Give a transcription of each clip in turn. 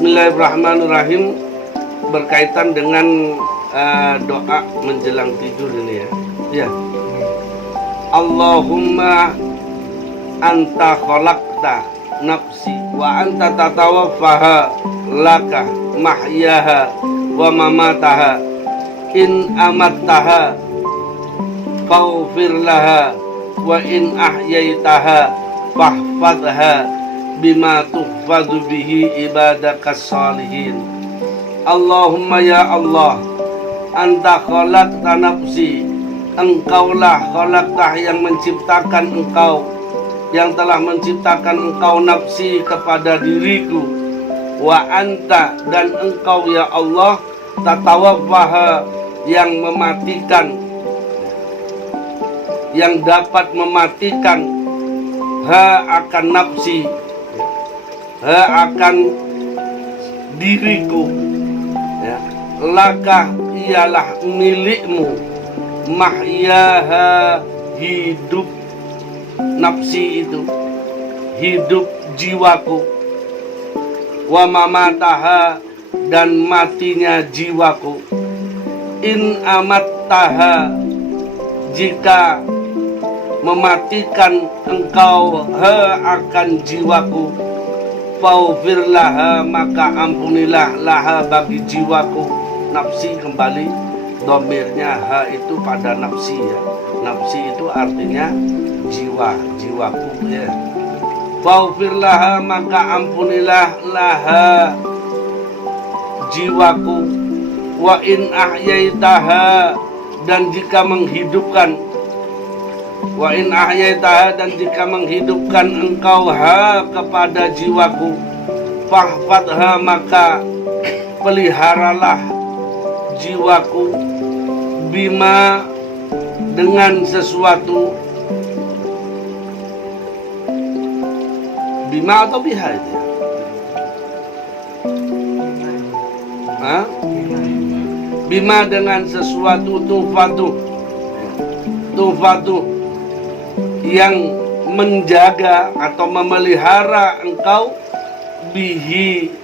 Bismillahirrahmanirrahim. Berkaitan dengan doa menjelang tidur ini ya. Ya. Allahumma anta khalaqta nafsi wa anta tatawaffaha laka mahyaha wa mamataha in amattaha faghfir laha wa in ahyaitaha fahfadha bima tuhfadhu bihi ibadakas salihin. Allahumma ya Allah, anta khalaqta nafsi, engkaulah khalaqtah yang menciptakan engkau, yang telah menciptakan engkau nafsi kepada diriku. Wa anta, dan engkau ya Allah, tatawaffaha, yang mematikan, yang dapat mematikan ha akan nafsi, ha akan diriku ya. Laka ialah milikmu, mahyaha, hidup nafsi itu, hidup jiwaku, wa mamataha, dan matinya jiwaku. In amattaha, jika mematikan engkau ha akan jiwaku, faghfir laha, maka ampunilah laha bagi jiwaku. Nafsi kembali domirnya ha itu pada nafsi ya. Nafsi itu artinya jiwa, jiwaku ya. Faghfir laha, maka ampunilah laha jiwaku. Wa in ahyaitaha, dan jika menghidupkan, wa in ahyaitaha, dan jika menghidupkan engkau ha kepada jiwaku, fahfadha, maka peliharalah jiwaku, bima, dengan sesuatu, bima atau biha itu ya? Hah? Bima, dengan sesuatu, tufatu, yang menjaga atau memelihara engkau, bihi,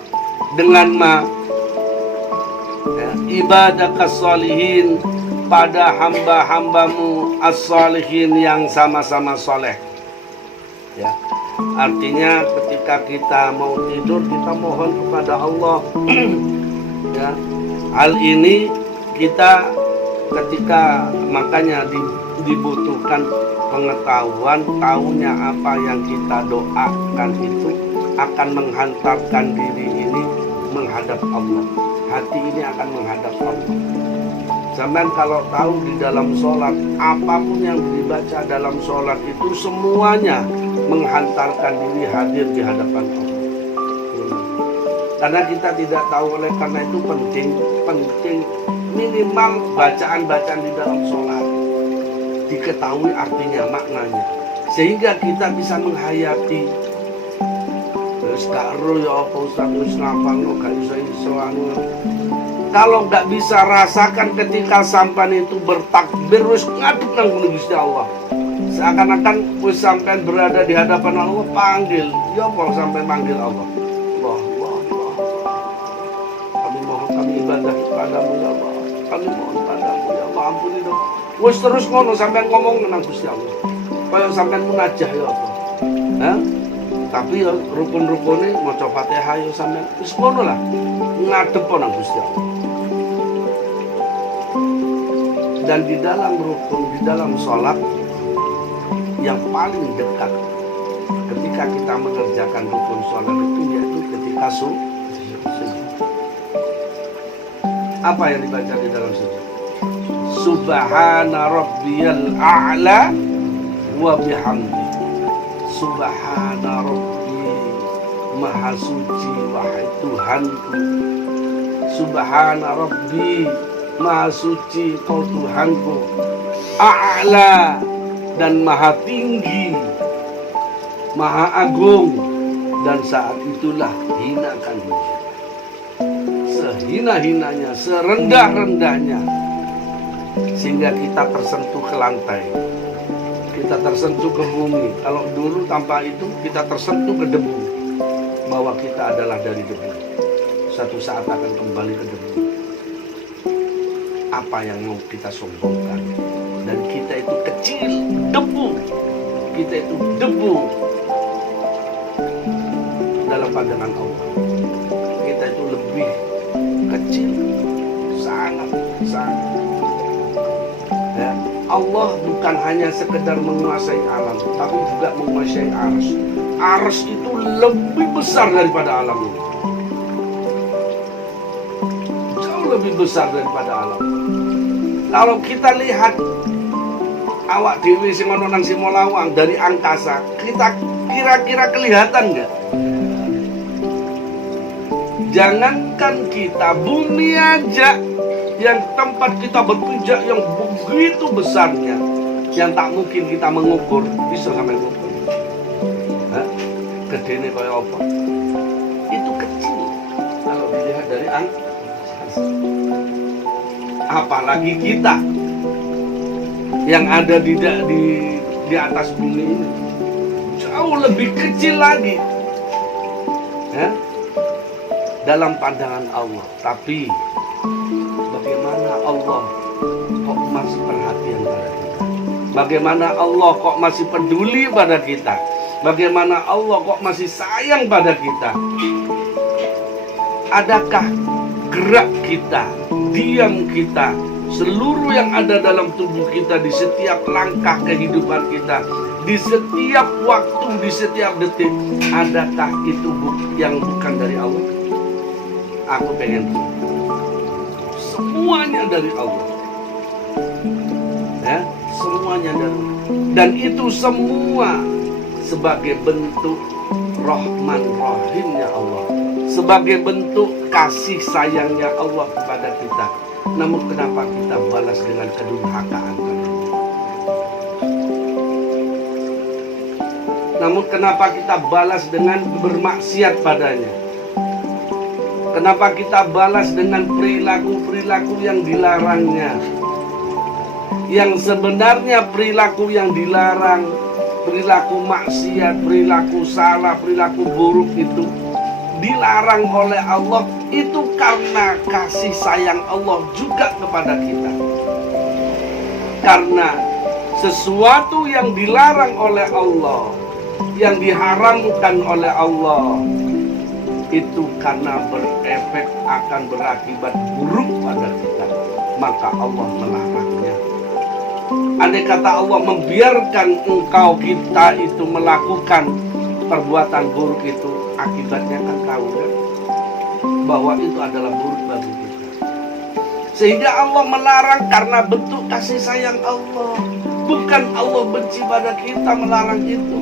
dengan ma ya, ibadakas sholihin, pada hamba-hambamu as-sholihin yang sama-sama soleh ya. Artinya ketika kita mau tidur, kita mohon kepada Allah ya. Hal ini kita ketika, makanya dibutuhkan pengetahuan, tahunya apa yang kita doakan itu akan menghantarkan diri ini menghadap Allah. Hati ini akan menghadap Allah. Sampai kalau tahu di dalam sholat, apapun yang dibaca dalam sholat itu semuanya menghantarkan diri hadir di hadapan Allah. Karena kita tidak tahu, oleh karena itu penting minimal bacaan-bacaan di dalam sholat diketahui artinya, maknanya, sehingga kita bisa menghayati. Terus karo ya apa Ustaz, wis ngapal gak iso kalau nggak bisa rasakan ketika sampan itu bertakbir wis ngadep nang Gusti Allah, seakan-akan wis sampean berada di hadapan Allah, panggil ya apa sampean panggil Allah, Allah, Allah, kami mohon, kami ibadah kepadamu ya Allah, kami mohon padamu ya Allah, ampuni dong. Wis terus ngono sampean ngomong nang Gusti Allah, kaya sampean munajah ya Allah. Hah? Tapi ya rukun-rukune maca Fatihah ya sampean wis ngono lah, ngadep nang Gusti Allah. Dan di dalam rukun, di dalam sholat yang paling dekat ketika kita mengerjakan rukun sholat itu yaitu ketika sujud. Apa yang dibaca di dalam sujud? Subhana rabbiyal a'la wa bihamdi. Subhana rabbi, maha suci wahai Tuhanku. Subhana rabbi, maha suci kau Tuhanku, a'la, dan maha tinggi, maha agung, dan saat itulah hinakan dia, sehina-hinanya, serendah-rendahnya, sehingga kita tersentuh ke lantai, kita tersentuh ke bumi. Kalau dulu tanpa itu kita tersentuh ke debu, bahwa kita adalah dari debu. Satu saat akan kembali ke debu. Apa yang mau kita sombongkan? Dan kita itu kecil, debu. Kita itu debu dalam pandangan Allah. Kita itu lebih kecil, sangat. Ya, Allah bukan hanya sekedar menguasai alam, tapi juga menguasai arsy. Arsy itu lebih besar daripada alam ini. Jauh lebih besar daripada alam. Kalau kita lihat awak dewi sing ono nang Simolawang dari angkasa, kita kira-kira kelihatan nggak? Jangankan kita, bumi aja yang tempat kita berpijak yang begitu besarnya, yang tak mungkin kita mengukur, bisa sampai mengukur. Gedene kaya apa? Itu kecil kalau dilihat dari angkasa. Apalagi kita yang ada di atas bumi ini jauh lebih kecil lagi, ya, dalam pandangan Allah. Tapi bagaimana Allah kok masih perhatian pada kita? Bagaimana Allah kok masih peduli pada kita? Bagaimana Allah kok masih sayang pada kita? Adakah gerak kita, diam kita, seluruh yang ada dalam tubuh kita, di setiap langkah kehidupan kita, di setiap waktu, di setiap detik, adakah itu yang bukan dari Allah? Aku pengen semuanya dari Allah, ya, semuanya dari Allah. Dan itu semua sebagai bentuk Rahman Rahimnya Allah, sebagai bentuk kasih sayangnya Allah kepada kita. Namun kenapa kita balas dengan kedurhakaan? Namun kenapa kita balas dengan bermaksiat padanya? Kenapa kita balas dengan perilaku-perilaku yang dilarangnya? Yang sebenarnya perilaku yang dilarang, perilaku maksiat, perilaku salah, perilaku buruk itu dilarang oleh Allah, itu karena kasih sayang Allah juga kepada kita. Karena sesuatu yang dilarang oleh Allah, yang diharamkan oleh Allah, itu karena berefek akan berakibat buruk pada kita, maka Allah melarangnya. Andai kata Allah membiarkan kita itu melakukan perbuatan buruk itu, akibatnya kan tahu kan, bahwa itu adalah buruk bagi kita. Sehingga Allah melarang karena bentuk kasih sayang Allah. Bukan Allah benci pada kita melarang itu,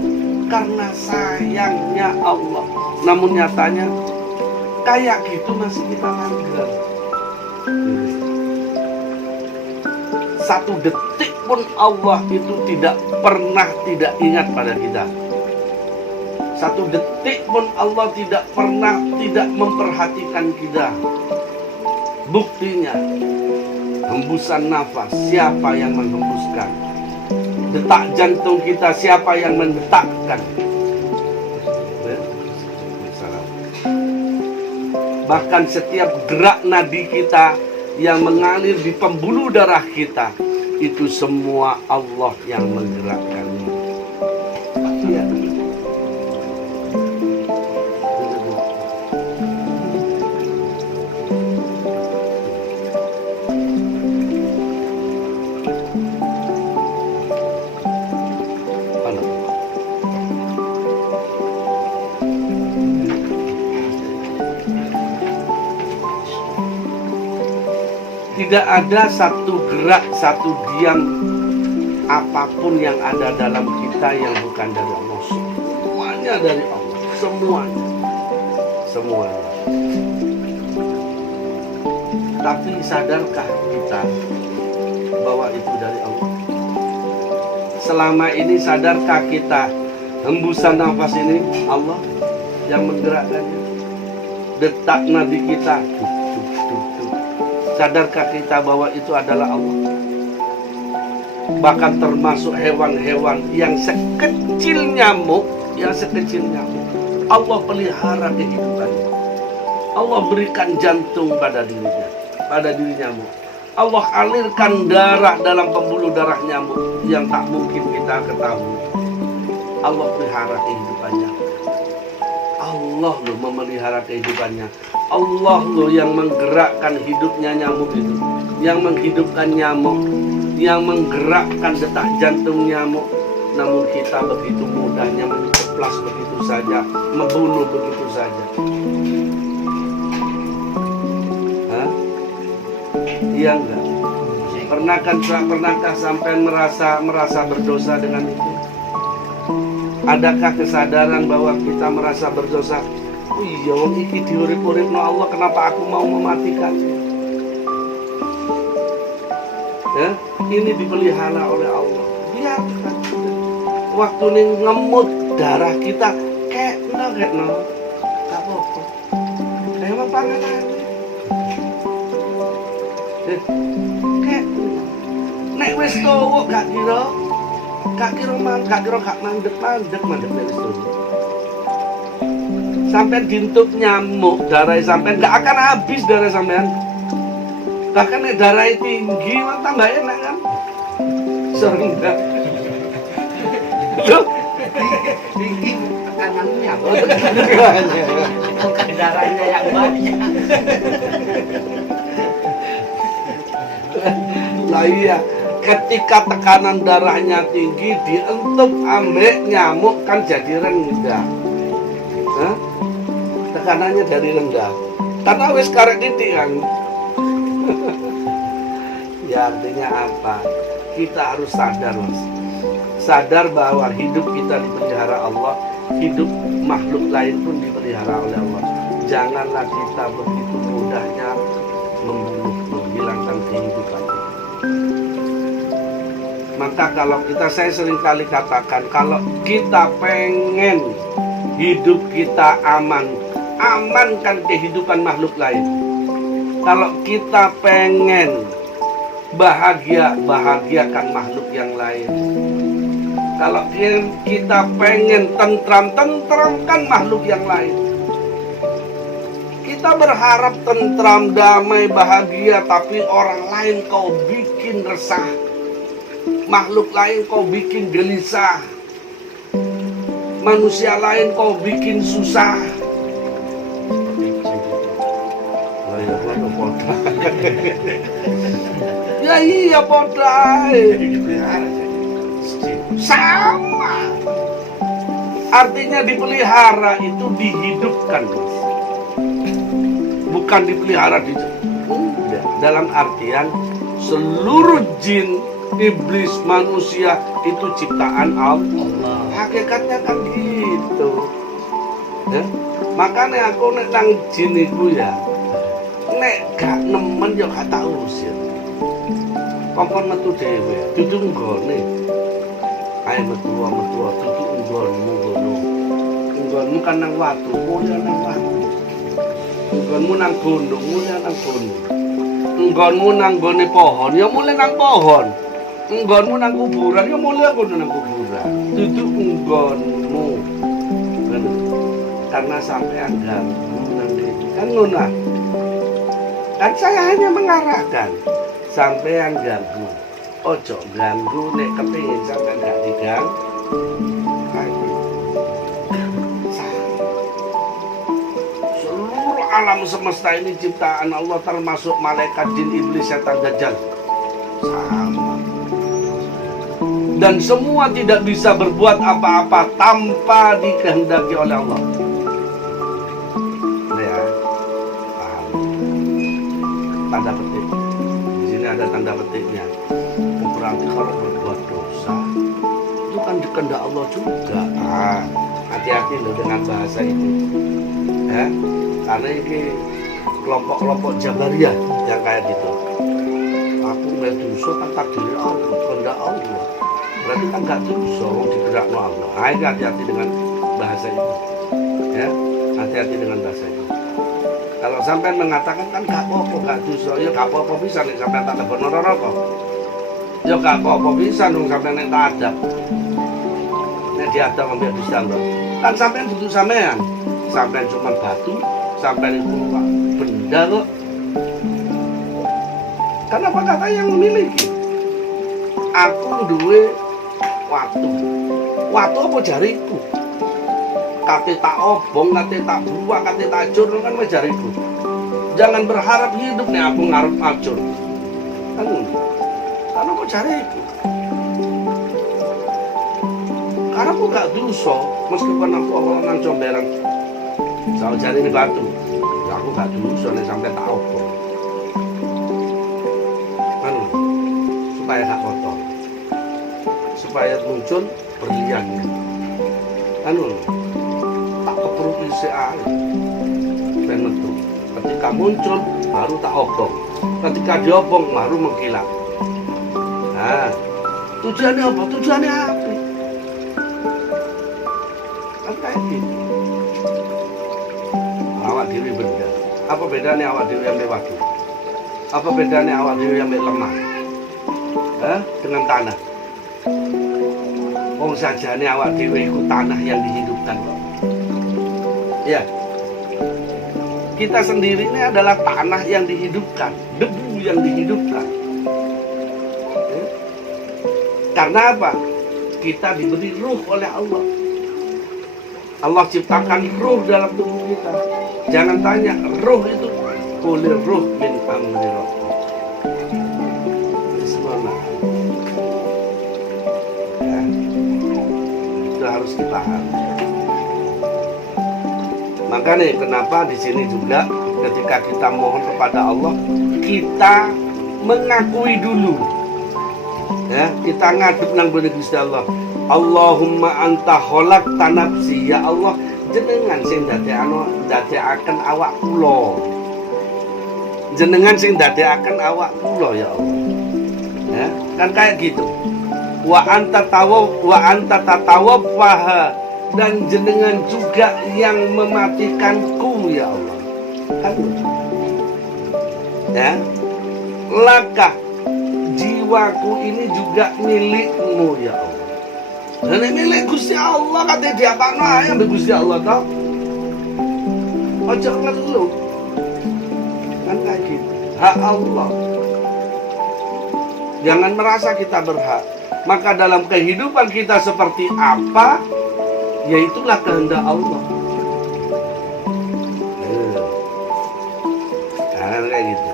karena sayangnya Allah. Namun nyatanya kayak gitu masih kita langgar. Satu detik pun Allah itu tidak pernah tidak ingat pada kita. Satu detik pun Allah tidak pernah tidak memperhatikan kita. Buktinya, hembusan nafas, siapa yang menghembuskan? Detak jantung kita, siapa yang mendetakkan? Bahkan setiap gerak nadi kita yang mengalir di pembuluh darah kita, itu semua Allah yang menggerakkannya. Iya. Tidak ada satu gerak, satu diam apapun yang ada dalam kita yang bukan dari Allah. Semuanya dari Allah. Semuanya. Semuanya. Tapi sadarkah kita bahwa itu dari Allah? Selama ini sadarkah kita hembusan nafas ini Allah yang menggerakkannya? Detak nadi kita, sadarkah kita bahwa itu adalah Allah? Bahkan termasuk hewan-hewan yang sekecil nyamuk, Allah pelihara kehidupannya. Allah berikan jantung pada dirinya, pada diri nyamuk. Allah alirkan darah dalam pembuluh darah nyamuk yang tak mungkin kita ketahui. Allah pelihara kehidupannya. Allah loh memelihara kehidupannya. Allah loh yang menggerakkan hidupnya nyamuk itu, yang menghidupkan nyamuk, yang menggerakkan detak jantung nyamuk. Namun kita begitu mudahnya menceplas begitu saja, membunuh begitu saja. Hah? Iya enggak? Pernahkah sampai merasa berdosa dengan itu? Adakah kesadaran bahwa kita merasa berdosa? Oh iya, wong iki diurip-uripno Allah, kenapa aku mau mematikan? Ya, ini dipelihara oleh Allah. Biarkan. Waktu ini ngemut darah kita kekno, gak apa-apa. Emang panganan. Nek wis tuwa gak kira mandek wis tuwa. Sampai dintuk nyamuk darah sampai gak akan habis darah sampean. Bahkan nek darah tinggi tambah enak kan. Sering enggak. Loh, tinggi tekanannya, bukan darahnya yang banyak. Lah iya, ketika tekanan darahnya tinggi dientup ambek nyamuk kan jadi rendah. Hah? Tekanannya dari rendah. Karena wis karek titik kan. Ya artinya apa? Kita harus sadar, Mas. Sadar bahwa hidup kita dipelihara Allah, hidup makhluk lain pun dipelihara oleh Allah. Janganlah kita begitu mudahnya membunuh, menghilangkan kehidupan. Maka kalau saya sering kali katakan, kalau kita pengen hidup kita aman, amankan kehidupan makhluk lain. Kalau kita pengen bahagia, bahagiakan makhluk yang lain. Kalau kita pengen tentram, tentramkan makhluk yang lain. Kita berharap tentram, damai, bahagia, tapi orang lain kau bikin resah. Makhluk lain kau bikin gelisah. Manusia lain kau bikin susah. Ya iya podai. Sama. Artinya dipelihara itu dihidupkan, Mas. Bukan dipelihara dalam artian seluruh jin, iblis, manusia itu ciptaan Allah. Hakikatnya kan gitu. Ya? Makanya aku nek nang jin iku ya, nek gak nemen ya gak tak usir. Kongkon metu dhewe, dudu nggone. Ayo metu dudu nggonmu ngono. Nggonmu kan nang watu, mulya nang watu. Nggonmu nang gunung, mulya nang gunung. Nggonmu nang gone pohon, ya mulya nang pohon. Nggonmu nang kuburan, ya mulya kono nang kuburan. Dudu nggonmu. Karena sampean ganggu nanti kan ngono. Kan saya hanya mengarahkan. Sampean ganggu, ojo ganggu nek kepingin sampean gak diganggu. Seluruh alam semesta ini ciptaan Allah, termasuk malaikat, jin, iblis, setan, dajjal. Sama. Dan semua tidak bisa berbuat apa-apa tanpa dikehendaki oleh Allah. Ya, paham. Tanda petik. Ada tanda petiknya. Berarti kalau berbuat dosa itu kan dikehendak Allah juga. Hati-hati loh dengan bahasa itu. Ya, karena ini kelompok-kelompok Jabariyah yang kayak gitu. Aku nggak dosa kan takdir Allah, kehendak Allah. Berarti kan nggak dosa, digerakno Allah. Hati-hati dengan bahasa itu. Ya, hati-hati dengan bahasa itu. Kalau sampean mengatakan kan gak apa-apa, gak dosa, ya gak apa-apa bisa nih sampean tak lebon neraka. Ya gak apa-apa bisa dong sampean nek tak adab. Nek diadab ambek bisa lho. Kan sampean butuh sampean. Sampean cuma batu, sampai itu Pak, benda kok. Kenapa kata yang memiliki? Aku duwe watu. Watu apa jariku? Kate tak obong, kate tak buah, kate tak acur kan wis jariku. Jangan berharap hidup nih aku ngarep acur. Kan karena kok jariku. Karena aku gak dosa, meskipun aku orang comberan. Soal jari ini batu, ya aku gak dosa nih sampai tak obong. Kan supaya gak kotor, supaya muncul berliannya. Kan tak keperuti seae, ben metu. Ketika muncul baru tak obong, ketika diobong baru mengkilat. Nah, tujuannya apa? Tujuannya apa? Kan kayak gitu. Awak diri benda. Apa bedanya awak diri yang waktu? Apa bedanya awak diri yang lemah? Dengan tanah. Wong sajane awak dhewe iku tanah yang dihidupkan kok. Ya. Kita sendiri ini adalah tanah yang dihidupkan, debu yang dihidupkan. Ya. Karena apa? Kita diberi ruh oleh Allah. Allah ciptakan ruh dalam tubuh kita. Jangan tanya, ruh itu kulir ruh min amri rabbi. Harus dipahami. Makanya kenapa di sini juga ketika kita mohon kepada Allah, kita mengakui dulu. Ya, kita ngadep nang bener Gusti Allah. Allahumma anta khalaqta nafsi, ya Allah, jenengan sing dadekaken awak kula. Jenengan sing dadekaken awak kula ya Allah. Ya, kan kayak gitu. Wa anta tatawaffaha, dan jenengan juga yang mematikanku ya Allah. Kan ya, laka, jiwaku ini juga milikmu ya Allah. Dan ini milik Gusti Allah, katanya diapakno ae ambek Gusti Allah toh. Ojo ngeluh. Kan kayak gitu. Hak Allah. Jangan merasa kita berhak. Maka dalam kehidupan kita seperti apa, ya itulah kehendak Allah. Nah, kayak gitu.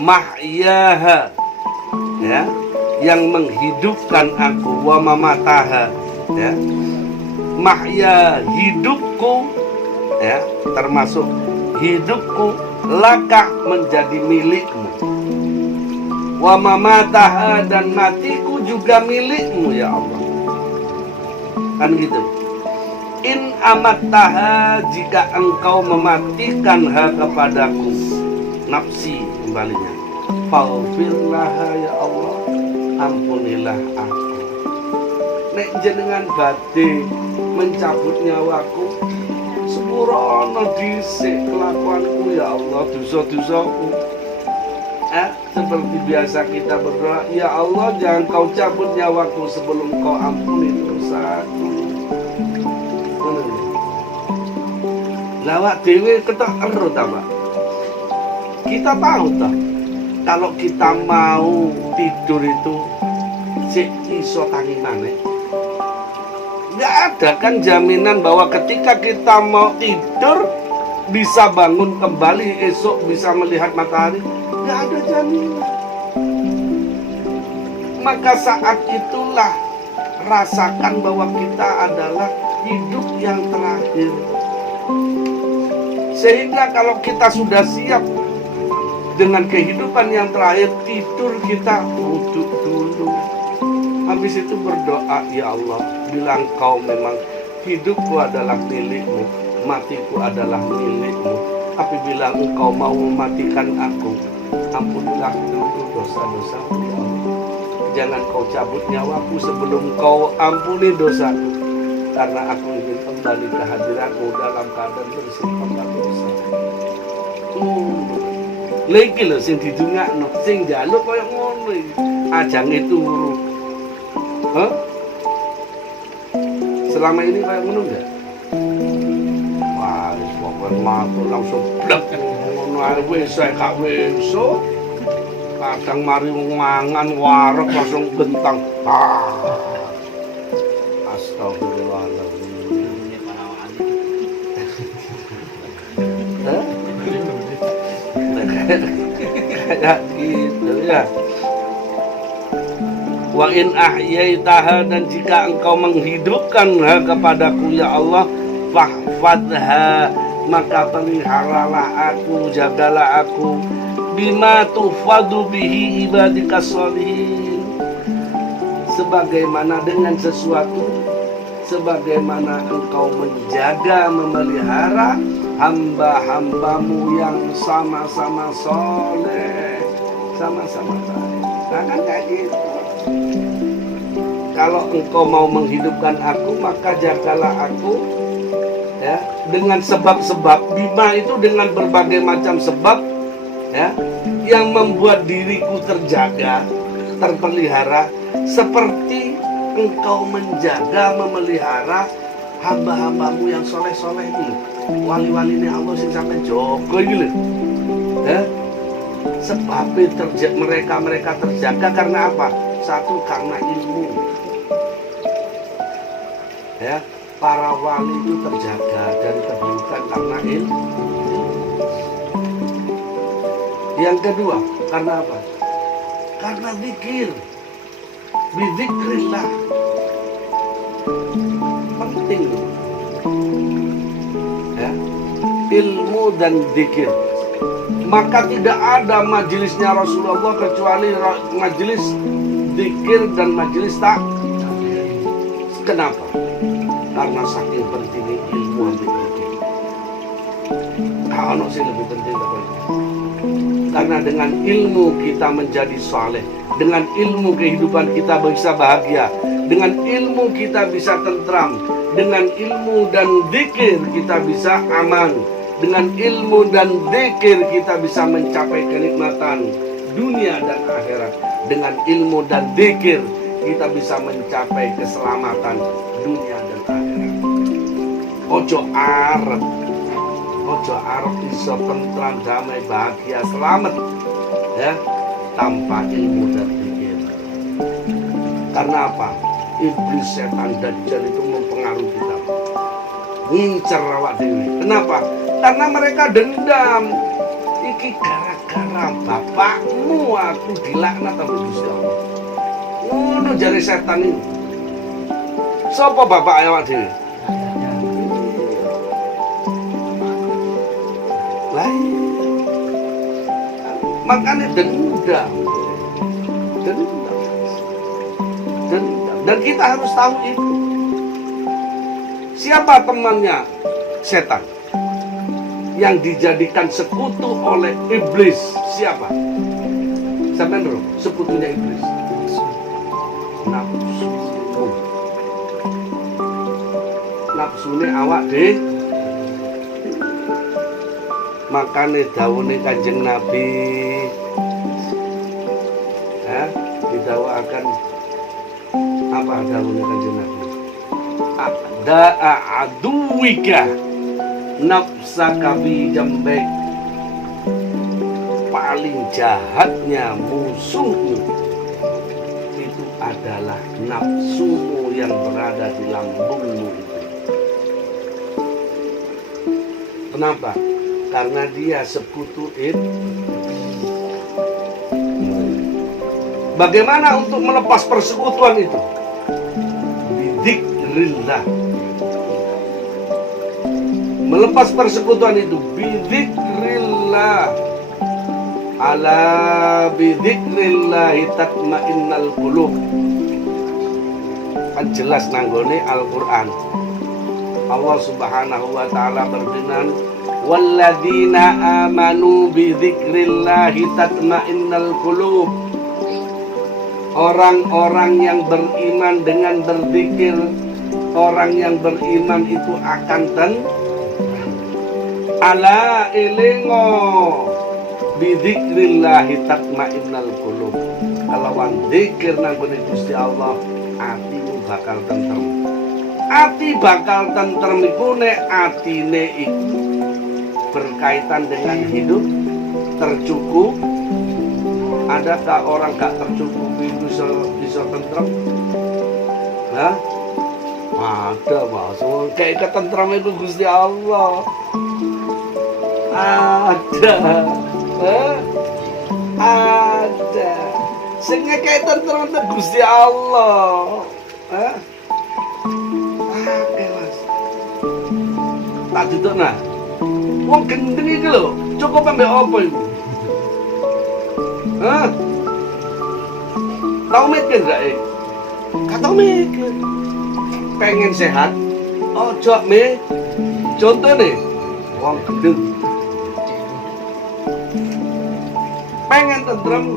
Mahyaha, ya, yang menghidupkan aku, wa mamataha, ya. Mahya, hidupku, ya, termasuk hidupku, laka, menjadi milikmu. Wa mamataha, dan matiku juga milikmu ya Allah. Kan gitu. In amattaha, jika engkau mematikanha kepadaku, nafsi kembalinya, faghfirlaha ya Allah, ampunilah aku. Nek jenengan badhe mencabut nyawaku, sepurono dhisik kelakuanku ya Allah, dosa-dosaku. Seperti biasa kita berdoa, ya Allah, jangan kau cabut nyawaku sebelum kau ampuni dosaku. Lawak dewe ketok ero ta, Pak. Kita tahu toh, kalau kita mau tidur itu sik iso tangi maneh. Enggak ada kan jaminan bahwa ketika kita mau tidur bisa bangun kembali esok bisa melihat matahari. Nggak ada jaminan. Maka saat itulah rasakan bahwa kita adalah hidup yang terakhir. Sehingga kalau kita sudah siap dengan kehidupan yang terakhir, tidur kita wudhu dulu. Habis itu berdoa, ya Allah, bila Engkau memang hidupku adalah milikmu, matiku adalah milikmu. Apabila Engkau mau mematikan aku, ampunilah dulu dosa-dosaku ya Allah. Jangan kau cabut nyawaku sebelum kau ampuni dosaku, karena aku ingin kembali ke hadiratmu dalam keadaan bersih tanpa dosa. Lagi lho sing didungakno, sing njaluk kaya ngono iki. Ajange turu. Selama ini kaya ngono enggak? Wah, wis pokoke matu langsung blek ngono ae wis gak weso. Kadang mari mangan wareg langsung bentang. Astagfirullahaladzim. Kayak gitu ya. Wa in ahyaitaha, dan jika engkau menghidupkanha kepadaku ya Allah, fahfadha, maka peliharalah aku, jagalah aku, bima tufadu bihi ibadika sholihin, sebagaimana dengan sesuatu sebagaimana engkau menjaga, memelihara hamba-hambamu yang sama-sama soleh, sama-sama baik. Nah kan kayak gitu. Kalau engkau mau menghidupkan aku, maka jagalah aku ya, dengan sebab-sebab. Bima itu dengan berbagai macam sebab ya, yang membuat diriku terjaga, terpelihara, seperti engkau menjaga, memelihara hamba-hambamu yang soleh-soleh ini, wali-wali ini Allah sing sampai jogo ini, ya. Sebab mereka terjaga karena apa? Satu, karena ilmu. Ya, para wali itu terjaga dari keburukan karena ilmu. Yang kedua, karena apa? Karena zikir. Bizikrillah. Penting. Ya. Ilmu dan zikir. Maka tidak ada majelisnya Rasulullah kecuali majelis zikir dan majelis taklim. Kenapa? Karena saking pentingnya ilmu dan zikir. Kalau sih lebih penting daripada. Karena dengan ilmu kita menjadi saleh, dengan ilmu kehidupan kita bisa bahagia, dengan ilmu kita bisa tentram, dengan ilmu dan zikir kita bisa aman, dengan ilmu dan zikir kita bisa mencapai kenikmatan dunia dan akhirat, dengan ilmu dan zikir kita bisa mencapai keselamatan dunia dan akhirat. Ojo arep bisa tentram, damai, bahagia, selamat ya tanpa ilmu dan zikir. Karena apa? Iblis, setan, dajjal itu mempengaruhi kita, ngincer awak dewi. Kenapa? Karena mereka dendam. Iki gara-gara bapakmu aku dilaknat sama Gusti Allah. Ngono jare setan ini. Sapa bapak awak dewi? Makanya dendam. Dan kita harus tahu itu. Siapa temannya setan yang dijadikan sekutu oleh iblis? Siapa? Sampai dulu, sekutunya iblis. Nafsu. Nafsune awak deh. Makane dawuhe Kanjeng Nabi didakwakan apa dawuhe Kanjeng Nabi? Da'a aduwika nafsaka bi jambek. Paling jahatnya musuhmu itu adalah nafsumu yang berada di lambungmu itu. Kenapa? Karena dia sekutu itu. Bagaimana untuk melepas persekutuan itu? Bidzikrillah. Melepas persekutuan itu bidzikrillah. Ala bidzikrillah tatmainnal qulub. Kan jelas nanggone Al-Qur'an. Allah Subhanahu wa taala berfirman, walladzina amanu bidzikrillahi tatmainnal qulub. Orang-orang yang beriman dengan berzikir, orang yang beriman itu akan ala elingo bidzikrillahi tatmainnal qulub. Kalawan zikir nang Gusti Allah, atimu bakal tentrem. Ati bakal tentrem iku nek atine iku berkaitan dengan hidup tercukup. Adakah orang gak tercukupi bisa tentrem? Hah? Ada mas, kayak ketentram itu Gusti Allah. Ada, ada. Sehingga kayak tentrem itu Gusti Allah. Oke mas. Tak duduk nah. Wong gendeng iki lho, cukup ambek apa iku? Hah? Tahu mikir gak Gak tau mikir. Pengen sehat, ojo contoh nih, wong gendeng. Pengen tentrem,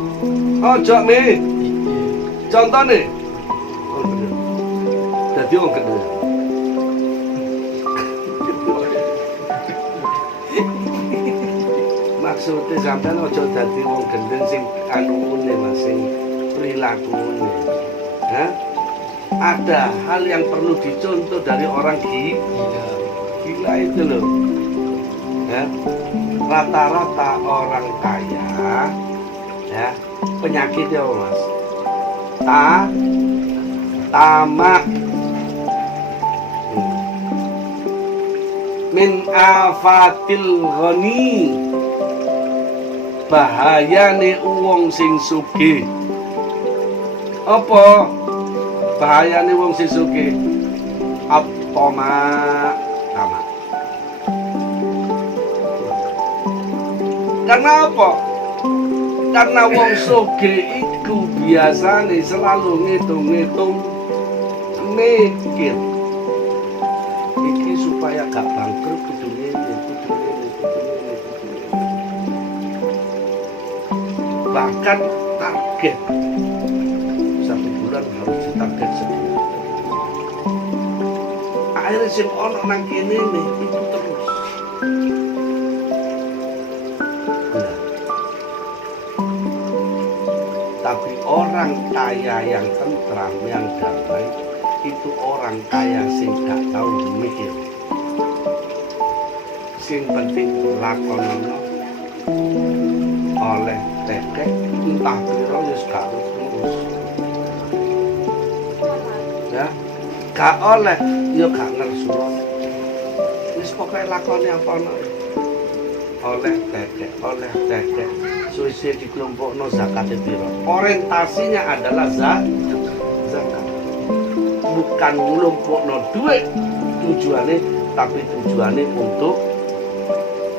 ojo contoh nih, jadi wong gendeng. Maksudnya sampean ojo dadi wong gendeng sing anune mas, sing prilakune. Hah? Ada hal yang perlu dicontoh dari orang gila itu loh. Ya. Rata-rata orang kaya ya, penyakitnya mas, tamak. Min afatil ghani, bahayane wong sing sugih. Apa bahayane wong sing sugih? Tamak. Karena apa? Karena wong sugih iku biasane selalu ngitung-ngitung, mikir iki supaya gak bangkrut kudu ngene. Bahkan target satu bulan harus ditarget sekian. Akhirnya sing ono nang kene nih itu terus. Nah. Tapi orang kaya yang tentram, yang damai, itu orang kaya sing gak tahu mikir. Sing penting lakonono oleh tekek entah piro wis gak urus. Ya, gak oleh ya gak ngersuno. Wis pokoke lakone apa ono. Oleh tekek. Suwe dikelompokno zakate piro. Orientasinya adalah zakat. Bukan ngelompokno duit tujuannya, tapi tujuannya untuk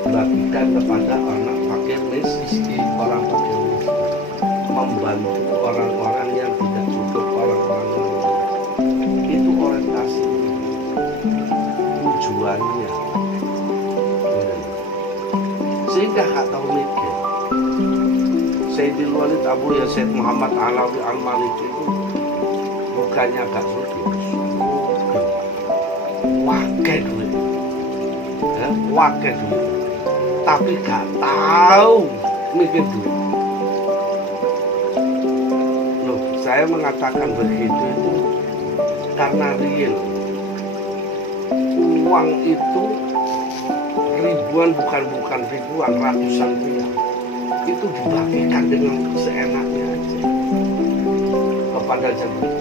bagikan kepada anak fakir miskin, orang fakir miskin, membantu orang-orang yang tidak cukup, orang-orang yang itu orientasi tujuannya. Sehingga gak tahu mikir. Sayyidil Walid Abu Yazid Muhammad Alawi Al-Maliki itu bukannya gak suci, wakil duit, tapi gak tahu mikir duit. Loh, saya mengatakan begitu itu karena real. Uang itu ribuan, bukan ribuan, ratusan miliar itu dibagikan dengan seenaknya aja kepada jemaah.